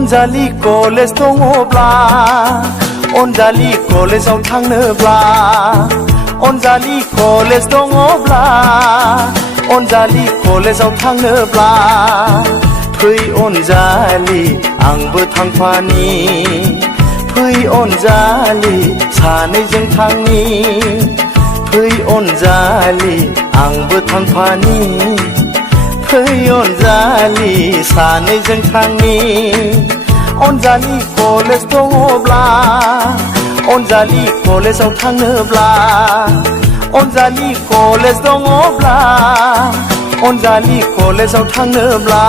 Anjali college दङब्ला अनजालि कलेजाव थांनोब्ला अनजालि कलेज दङब्ला अनजालि कलेजाव थांनोब्ला फै अनजालि आंबो थांफानि फै अनजालि सानैजों थांनि फै अनजालि आंबो थांफानि फै अनजालि सानैजों थांनि अनजालि कलेज दङब्ला अनजालि कलेजाव थांनोब्ला अनजालि कलेज दङब्ला अनजालि कलेजाव थांनोब्ला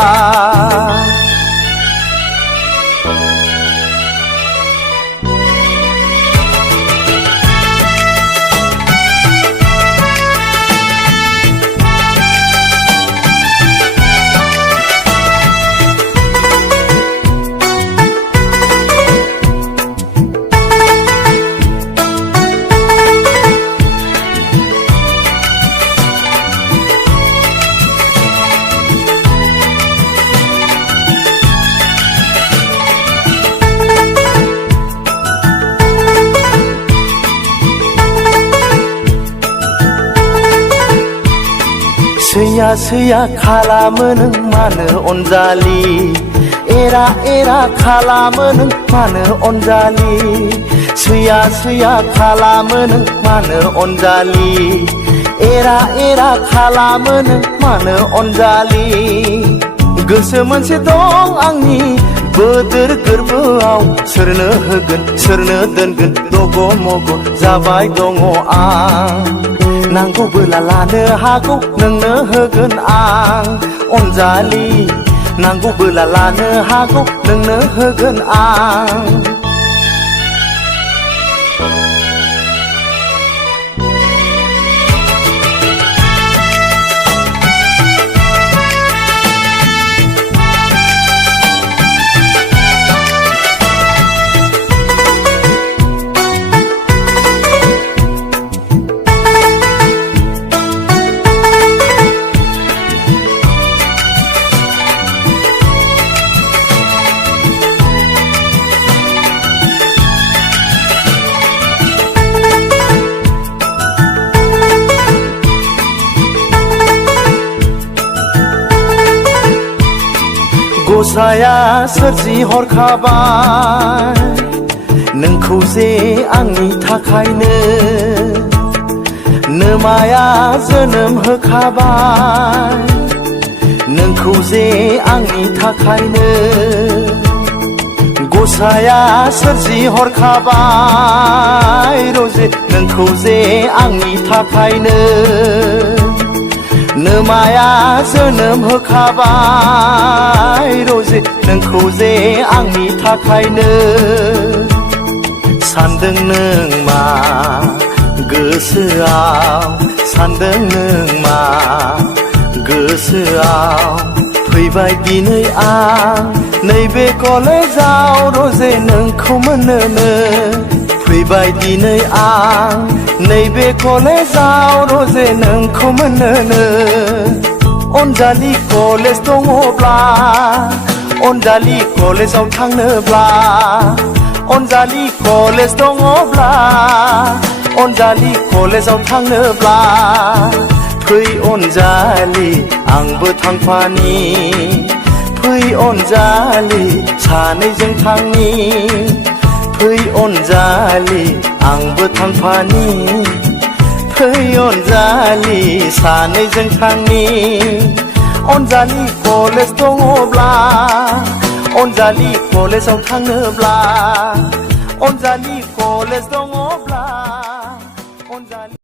सैया सैया खालामो नों मानो अनजालि एरा एरा खालामो नों मानो अनजालि सैया सैया खालामो नों मानो अनजालि एरा एरा खालामो नों मानो अनजालि गोसो मोनसे दं आंनि बोदोर गोरबोआव सोरनो होगोन सोरनो दोनगोन दग मग जाबाय दङ आं नांगौबोला लानो हागौ नोंनो होगोन आं अनजालि नांगौबोला लानो हागौ नोंनो होगोन आं गसाया सोरजि हरखाबाय नोंखौ जे आंनि थाखायनो नोमाया जोनोम होखाबाय नोंखौ जे आंनि थाखायनो गसाया सोरजि हरखाबाय रजे नोंखौ जे आंनि थाखायनो नोमाया जोनोम होखाबाय रजे नोंखौ जे आंनि थाखायनो सानदों नों मा गोसोआव सानदों नों मा गोसोआव फैबाय दिनै आं नैबे कलेजाव रजे नोंखौ मोननोनो फैबाय दिनै आं नैबे कलेजाव रजे नोंखौ मोननोनो अनजालि कलेज दङब्ला अनजालि कलेजाव थांनोब्ला अनजालि कलेज दङब्ला अनजालि कलेजाव थांनोब्ला फै अनजालि आंबो थांफानि फै अनजालि सानैजों थांनि फै अनजालि आंबो थांफानि फै अनजालि सानैजों थांनि अनजालि कलेज दङब्ला अनजालि कलेजाव थांनोब्ला अनजालि कलेज दङब्ला